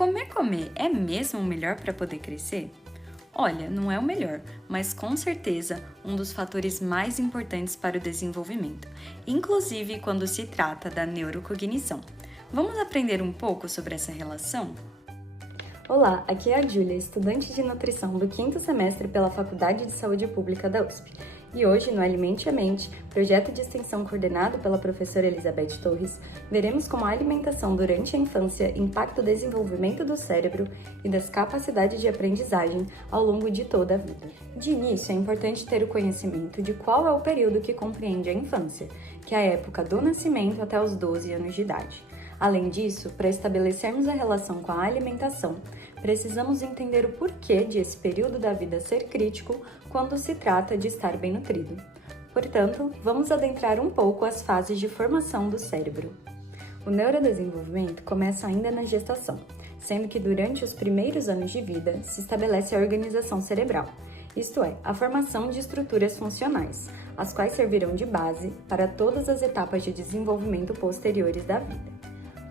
Comer é mesmo o melhor para poder crescer? Olha, não é o melhor, mas com certeza um dos fatores mais importantes para o desenvolvimento, inclusive quando se trata da neurocognição. Vamos aprender um pouco sobre essa relação? Olá, aqui é a Júlia, estudante de nutrição do 5º semestre pela Faculdade de Saúde Pública da USP. E hoje, no Alimente a Mente, projeto de extensão coordenado pela professora Elizabeth Torres, veremos como a alimentação durante a infância impacta o desenvolvimento do cérebro e das capacidades de aprendizagem ao longo de toda a vida. De início, é importante ter o conhecimento de qual é o período que compreende a infância, que é a época do nascimento até os 12 anos de idade. Além disso, para estabelecermos a relação com a alimentação, precisamos entender o porquê de esse período da vida ser crítico quando se trata de estar bem nutrido. Portanto, vamos adentrar um pouco as fases de formação do cérebro. O neurodesenvolvimento começa ainda na gestação, sendo que durante os primeiros anos de vida se estabelece a organização cerebral, isto é, a formação de estruturas funcionais, as quais servirão de base para todas as etapas de desenvolvimento posteriores da vida.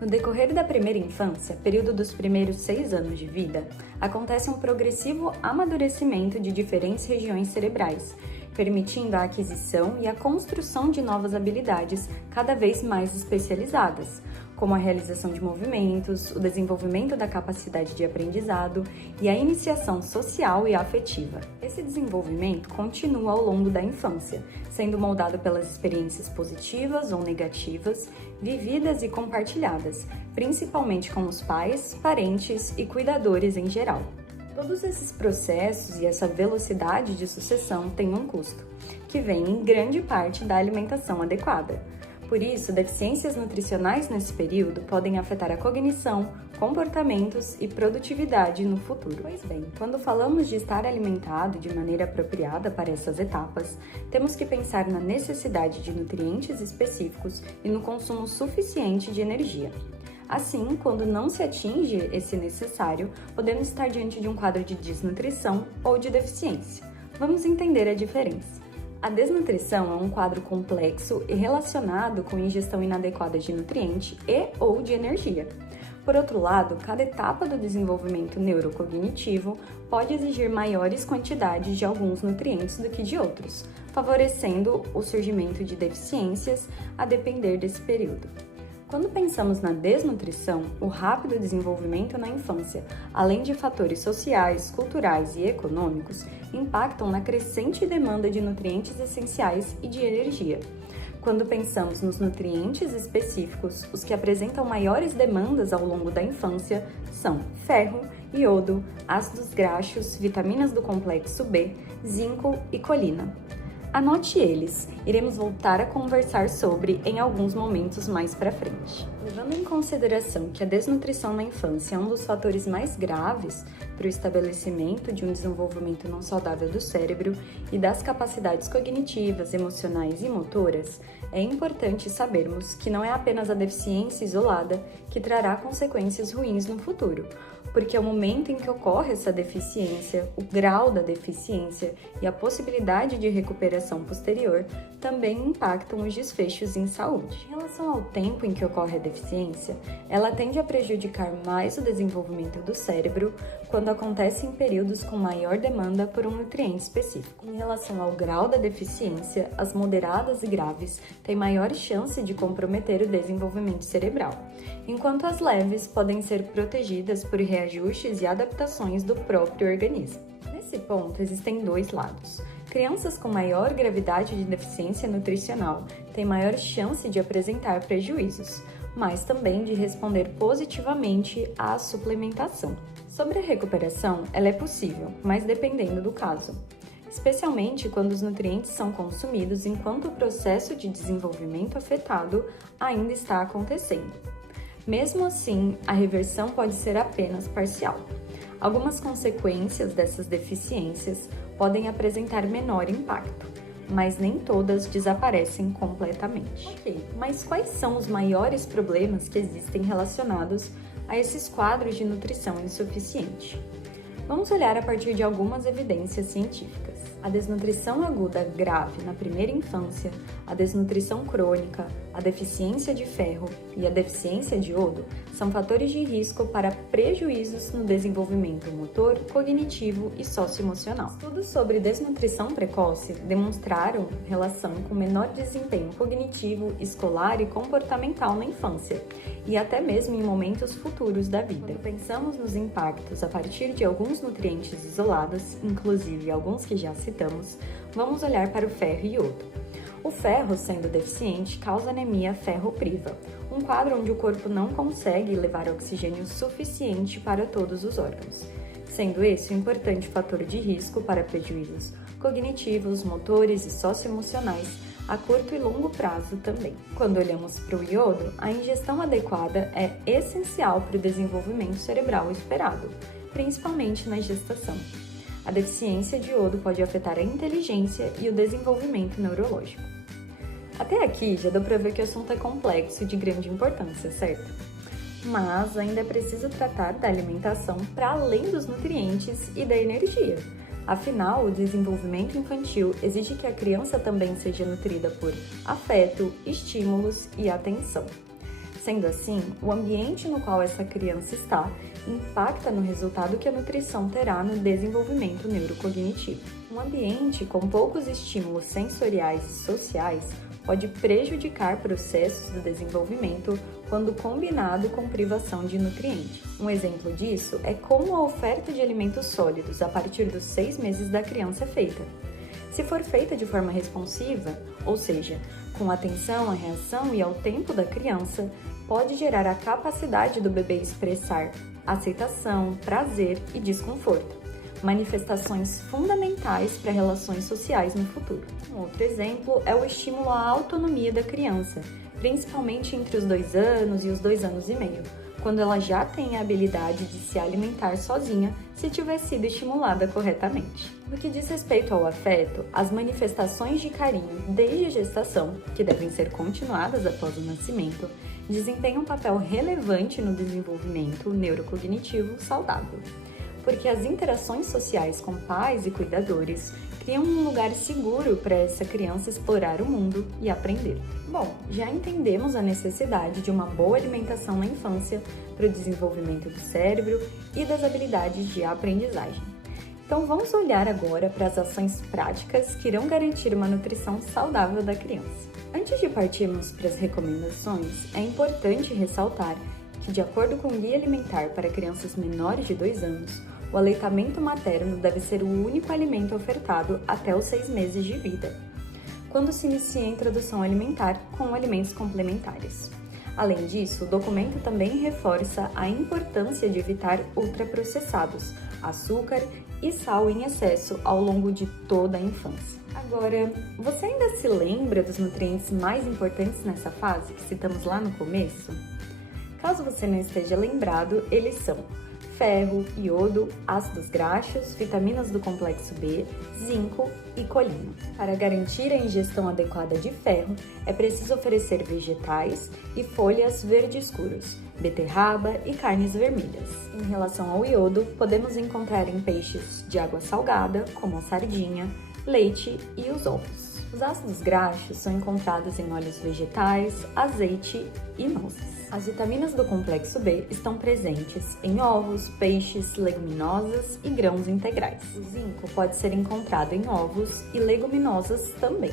No decorrer da primeira infância, período dos primeiros 6 anos de vida, acontece um progressivo amadurecimento de diferentes regiões cerebrais, permitindo a aquisição e a construção de novas habilidades cada vez mais especializadas, como a realização de movimentos, o desenvolvimento da capacidade de aprendizado e a iniciação social e afetiva. Esse desenvolvimento continua ao longo da infância, sendo moldado pelas experiências positivas ou negativas, vividas e compartilhadas, principalmente com os pais, parentes e cuidadores em geral. Todos esses processos e essa velocidade de sucessão têm um custo, que vem em grande parte da alimentação adequada. Por isso, deficiências nutricionais nesse período podem afetar a cognição, comportamentos e produtividade no futuro. Pois bem, quando falamos de estar alimentado de maneira apropriada para essas etapas, temos que pensar na necessidade de nutrientes específicos e no consumo suficiente de energia. Assim, quando não se atinge esse necessário, podemos estar diante de um quadro de desnutrição ou de deficiência. Vamos entender a diferença. A desnutrição é um quadro complexo e relacionado com ingestão inadequada de nutriente e ou de energia. Por outro lado, cada etapa do desenvolvimento neurocognitivo pode exigir maiores quantidades de alguns nutrientes do que de outros, favorecendo o surgimento de deficiências a depender desse período. Quando pensamos na desnutrição, o rápido desenvolvimento na infância, além de fatores sociais, culturais e econômicos, impactam na crescente demanda de nutrientes essenciais e de energia. Quando pensamos nos nutrientes específicos, os que apresentam maiores demandas ao longo da infância são ferro, iodo, ácidos graxos, vitaminas do complexo B, zinco e colina. Anote eles, iremos voltar a conversar sobre em alguns momentos mais para frente. Levando em consideração que a desnutrição na infância é um dos fatores mais graves para o estabelecimento de um desenvolvimento não saudável do cérebro e das capacidades cognitivas, emocionais e motoras, é importante sabermos que não é apenas a deficiência isolada que trará consequências ruins no futuro, porque o momento em que ocorre essa deficiência, o grau da deficiência e a possibilidade de recuperação posterior também impactam os desfechos em saúde. Em relação ao tempo em que ocorre a deficiência, ela tende a prejudicar mais o desenvolvimento do cérebro quando acontece em períodos com maior demanda por um nutriente específico. Em relação ao grau da deficiência, as moderadas e graves têm maior chance de comprometer o desenvolvimento cerebral, enquanto as leves podem ser protegidas por reajustes e adaptações do próprio organismo. Nesse ponto, existem dois lados. Crianças com maior gravidade de deficiência nutricional têm maior chance de apresentar prejuízos, mas também de responder positivamente à suplementação. Sobre a recuperação, ela é possível, mas dependendo do caso, especialmente quando os nutrientes são consumidos enquanto o processo de desenvolvimento afetado ainda está acontecendo. Mesmo assim, a reversão pode ser apenas parcial. Algumas consequências dessas deficiências podem apresentar menor impacto, mas nem todas desaparecem completamente. Ok, mas quais são os maiores problemas que existem relacionados a esses quadros de nutrição insuficiente? Vamos olhar a partir de algumas evidências científicas. A desnutrição aguda grave na primeira infância, a desnutrição crônica, A deficiência de ferro e a deficiência de iodo são fatores de risco para prejuízos no desenvolvimento motor, cognitivo e socioemocional. Estudos sobre desnutrição precoce demonstraram relação com menor desempenho cognitivo, escolar e comportamental na infância, e até mesmo em momentos futuros da vida. Quando pensamos nos impactos a partir de alguns nutrientes isolados, inclusive alguns que já citamos, vamos olhar para o ferro e iodo. O ferro, sendo deficiente, causa anemia ferropriva, um quadro onde o corpo não consegue levar oxigênio suficiente para todos os órgãos, sendo esse um importante fator de risco para prejuízos cognitivos, motores e socioemocionais a curto e longo prazo também. Quando olhamos para o iodo, a ingestão adequada é essencial para o desenvolvimento cerebral esperado, principalmente na gestação. A deficiência de iodo pode afetar a inteligência e o desenvolvimento neurológico. Até aqui já deu para ver que o assunto é complexo e de grande importância, certo? Mas ainda é preciso tratar da alimentação para além dos nutrientes e da energia. Afinal, o desenvolvimento infantil exige que a criança também seja nutrida por afeto, estímulos e atenção. Sendo assim, o ambiente no qual essa criança está impacta no resultado que a nutrição terá no desenvolvimento neurocognitivo. Um ambiente com poucos estímulos sensoriais e sociais pode prejudicar processos do desenvolvimento quando combinado com privação de nutrientes. Um exemplo disso é como a oferta de alimentos sólidos a partir dos 6 meses da criança é feita. Se for feita de forma responsiva, ou seja, com atenção à reação e ao tempo da criança, pode gerar a capacidade do bebê expressar aceitação, prazer e desconforto, manifestações fundamentais para relações sociais no futuro. Um outro exemplo é o estímulo à autonomia da criança, principalmente entre os 2 anos e os 2 anos e meio, quando ela já tem a habilidade de se alimentar sozinha se tiver sido estimulada corretamente. No que diz respeito ao afeto, as manifestações de carinho desde a gestação, que devem ser continuadas após o nascimento, desempenham um papel relevante no desenvolvimento neurocognitivo saudável, porque as interações sociais com pais e cuidadores criam um lugar seguro para essa criança explorar o mundo e aprender. Bom, já entendemos a necessidade de uma boa alimentação na infância para o desenvolvimento do cérebro e das habilidades de aprendizagem. Então vamos olhar agora para as ações práticas que irão garantir uma nutrição saudável da criança. Antes de partirmos para as recomendações, é importante ressaltar que, de acordo com o Guia Alimentar para crianças menores de 2 anos, o aleitamento materno deve ser o único alimento ofertado até os 6 meses de vida, quando se inicia a introdução alimentar com alimentos complementares. Além disso, o documento também reforça a importância de evitar ultraprocessados, açúcar e sal em excesso ao longo de toda a infância. Agora, você ainda se lembra dos nutrientes mais importantes nessa fase que citamos lá no começo? Caso você não esteja lembrado, eles são ferro, iodo, ácidos graxos, vitaminas do complexo B, zinco e colina. Para garantir a ingestão adequada de ferro, é preciso oferecer vegetais e folhas verde escuros, beterraba e carnes vermelhas. Em relação ao iodo, podemos encontrar em peixes de água salgada, como a sardinha, leite e os ovos. Os ácidos graxos são encontrados em óleos vegetais, azeite e nozes. As vitaminas do complexo B estão presentes em ovos, peixes, leguminosas e grãos integrais. O zinco pode ser encontrado em ovos e leguminosas também.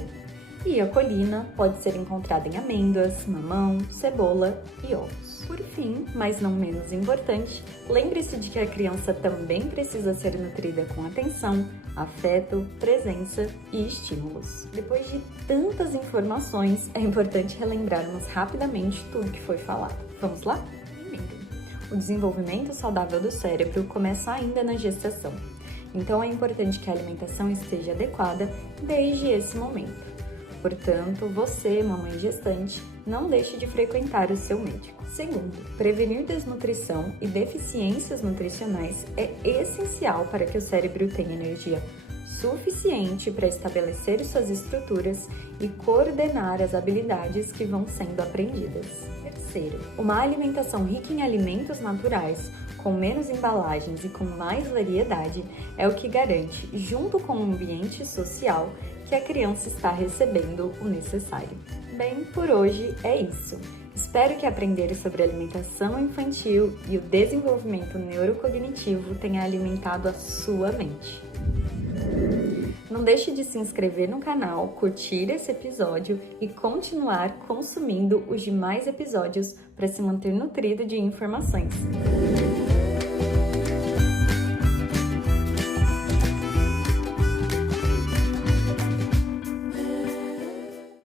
E a colina pode ser encontrada em amêndoas, mamão, cebola e ovos. Por fim, mas não menos importante, lembre-se de que a criança também precisa ser nutrida com atenção, afeto, presença e estímulos. Depois de tantas informações, é importante relembrarmos rapidamente tudo que foi falado. Vamos lá? Primeiro, o desenvolvimento saudável do cérebro começa ainda na gestação. Então é importante que a alimentação esteja adequada desde esse momento. Portanto, você, mamãe gestante, não deixe de frequentar o seu médico. Segundo, prevenir desnutrição e deficiências nutricionais é essencial para que o cérebro tenha energia suficiente para estabelecer suas estruturas e coordenar as habilidades que vão sendo aprendidas. Terceiro, uma alimentação rica em alimentos naturais, com menos embalagens e com mais variedade, é o que garante, junto com o ambiente social, que a criança está recebendo o necessário. Bem, por hoje é isso. Espero que aprender sobre alimentação infantil e o desenvolvimento neurocognitivo tenha alimentado a sua mente. Não deixe de se inscrever no canal, curtir esse episódio e continuar consumindo os demais episódios para se manter nutrido de informações.